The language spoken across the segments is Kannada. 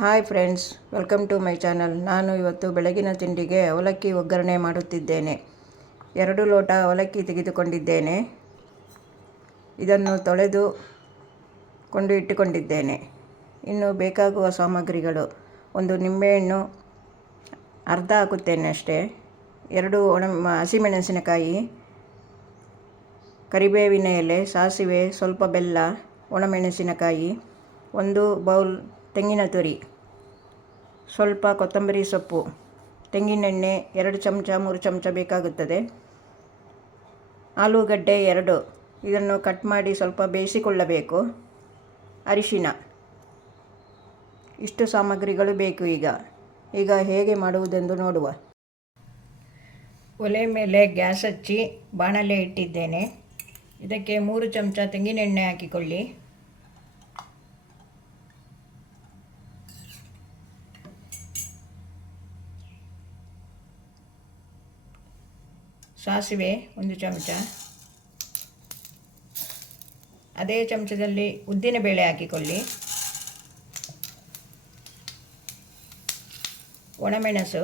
Hi friends, welcome to my channel. ನಾನು ಇವತ್ತು ಬೆಳಗಿನ ತಿಂಡಿಗೆ ಅವಲಕ್ಕಿ ಒಗ್ಗರಣೆ ಮಾಡುತ್ತಿದ್ದೇನೆ. 2 ಲೋಟ ಅವಲಕ್ಕಿ ತೆಗೆದುಕೊಂಡಿದ್ದೇನೆ. ಇದನ್ನು ತೊಳೆದು ಕೊಂಡು ಇಟ್ಟುಕೊಂಡಿದ್ದೇನೆ. ಇನ್ನು ಬೇಕಾಗುವ ಸಾಮಗ್ರಿಗಳು: 1 ನಿಂಬೆಹಣ್ಣು, ಅರ್ಧ ಹಾಕುತ್ತೇನೆ ಅಷ್ಟೇ, 2 ಹಸಿಮೆಣಸಿನಕಾಯಿ, ಕರಿಬೇವಿನ ಎಲೆ, ಸಾಸಿವೆ, ಸ್ವಲ್ಪ ಬೆಲ್ಲ, ಒಣಮೆಣಸಿನಕಾಯಿ, 1 ಬೌಲ್ ತೆಂಗಿನ ತುರಿ, ಸ್ವಲ್ಪ ಕೊತ್ತಂಬರಿ ಸೊಪ್ಪು, ತೆಂಗಿನೆಣ್ಣೆ 2 ಚಮಚ 3 ಚಮಚ ಬೇಕಾಗುತ್ತದೆ, ಆಲೂಗಡ್ಡೆ 2, ಇದನ್ನು ಕಟ್ ಮಾಡಿ ಸ್ವಲ್ಪ ಬೇಯಿಸಿಕೊಳ್ಳಬೇಕು, ಅರಿಶಿನ. ಇಷ್ಟು ಸಾಮಗ್ರಿಗಳು ಬೇಕು. ಈಗ ಹೇಗೆ ಮಾಡುವುದೆಂದು ನೋಡುವ. ಒಲೆ ಮೇಲೆ ಗ್ಯಾಸ್ ಹಚ್ಚಿ ಬಾಣಲೆ ಇಟ್ಟಿದ್ದೇನೆ. ಇದಕ್ಕೆ 3 ಚಮಚ ತೆಂಗಿನೆಣ್ಣೆ ಹಾಕಿಕೊಳ್ಳಿ. ಸಾಸಿವೆ 1 ಚಮಚ, ಅದೇ ಚಮಚದಲ್ಲಿ ಉದ್ದಿನಬೇಳೆ ಹಾಕಿಕೊಳ್ಳಿ, ಒಣಮೆಣಸು,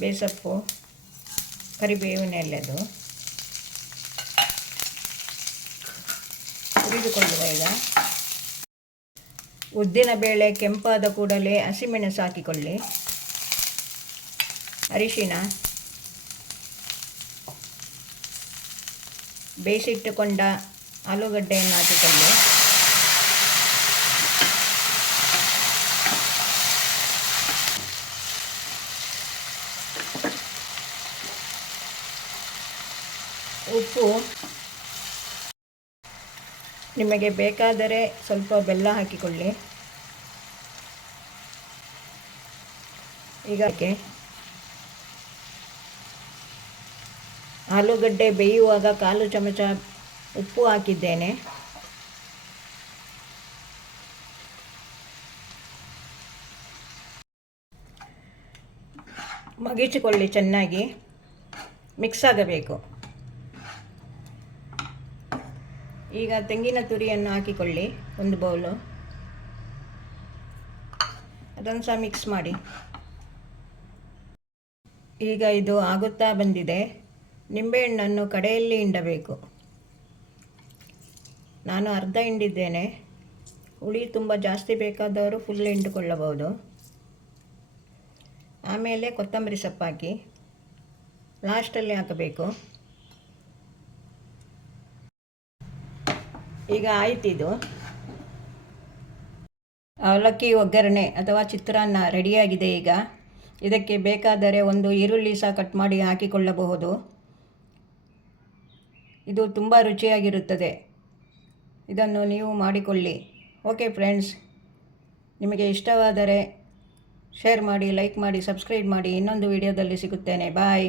ಬೇಸಪ್ಪು, ಕರಿಬೇವಿನ ಎಲೆದು ಹುರಿದುಕೊಳ್ಳುವ. ಈಗ ಉದ್ದಿನಬೇಳೆ ಕೆಂಪಾದ ಕೂಡಲೇ ಹಸಿಮೆಣಸು ಹಾಕಿಕೊಳ್ಳಿ, ಅರಿಶಿನ, ಬೇಯಿಸಿಟ್ಟುಕೊಂಡ ಆಲೂಗಡ್ಡೆಯನ್ನು ಹಾಕಿಕೊಳ್ಳಿ, ಉಪ್ಪು, ನಿಮಗೆ ಬೇಕಾದರೆ ಸ್ವಲ್ಪ ಬೆಲ್ಲ ಹಾಕಿಕೊಳ್ಳಿ. ಈಗ ಆಲೂಗಡ್ಡೆ ಬೇಯುವಾಗ 1/4 ಚಮಚ ಉಪ್ಪು ಹಾಕಿದ್ದೇನೆ. ಮಗಿಚಿಕೊಳ್ಳಿ, ಚೆನ್ನಾಗಿ ಮಿಕ್ಸ್ ಆಗಬೇಕು. ಈಗ ತೆಂಗಿನ ತುರಿಯನ್ನು ಹಾಕಿಕೊಳ್ಳಿ, 1 ಬೌಲು, ಅದನ್ನು ಸಹ ಮಿಕ್ಸ್ ಮಾಡಿ. ಈಗ ಇದು ಆಗುತ್ತಾ ಬಂದಿದೆ. ನಿಂಬೆಹಣ್ಣನ್ನು ಕಡೆಯಲ್ಲಿ ಹಿಂಡಬೇಕು. ನಾನು ಅರ್ಧ ಹಿಂಡಿದ್ದೇನೆ. ಹುಳಿ ತುಂಬ ಜಾಸ್ತಿ ಬೇಕಾದವರು ಫುಲ್ ಹಿಂಡಿಕೊಳ್ಳಬಹುದು. ಆಮೇಲೆ ಕೊತ್ತಂಬರಿ ಸೊಪ್ಪು ಹಾಕಿ ಲಾಸ್ಟಲ್ಲಿ ಹಾಕಬೇಕು. ಈಗ ಆಯ್ತಿದು ಅವಲಕ್ಕಿ ಒಗ್ಗರಣೆ ಅಥವಾ ಚಿತ್ರಾನ್ನ ರೆಡಿಯಾಗಿದೆ. ಈಗ ಇದಕ್ಕೆ ಬೇಕಾದರೆ 1 ಈರುಳ್ಳಿ ಸಹ ಕಟ್ ಮಾಡಿ ಹಾಕಿಕೊಳ್ಳಬಹುದು. ಇದು ತುಂಬ ರುಚಿಯಾಗಿರುತ್ತದೆ. ಇದನ್ನು ನೀವು ಮಾಡಿಕೊಳ್ಳಿ. ಓಕೆ ಫ್ರೆಂಡ್ಸ್, ನಿಮಗೆ ಇಷ್ಟವಾದರೆ ಶೇರ್ ಮಾಡಿ, ಲೈಕ್ ಮಾಡಿ, ಸಬ್ಸ್ಕ್ರೈಬ್ ಮಾಡಿ. ಇನ್ನೊಂದು ವಿಡಿಯೋದಲ್ಲಿ ಸಿಗುತ್ತೇನೆ. ಬಾಯ್.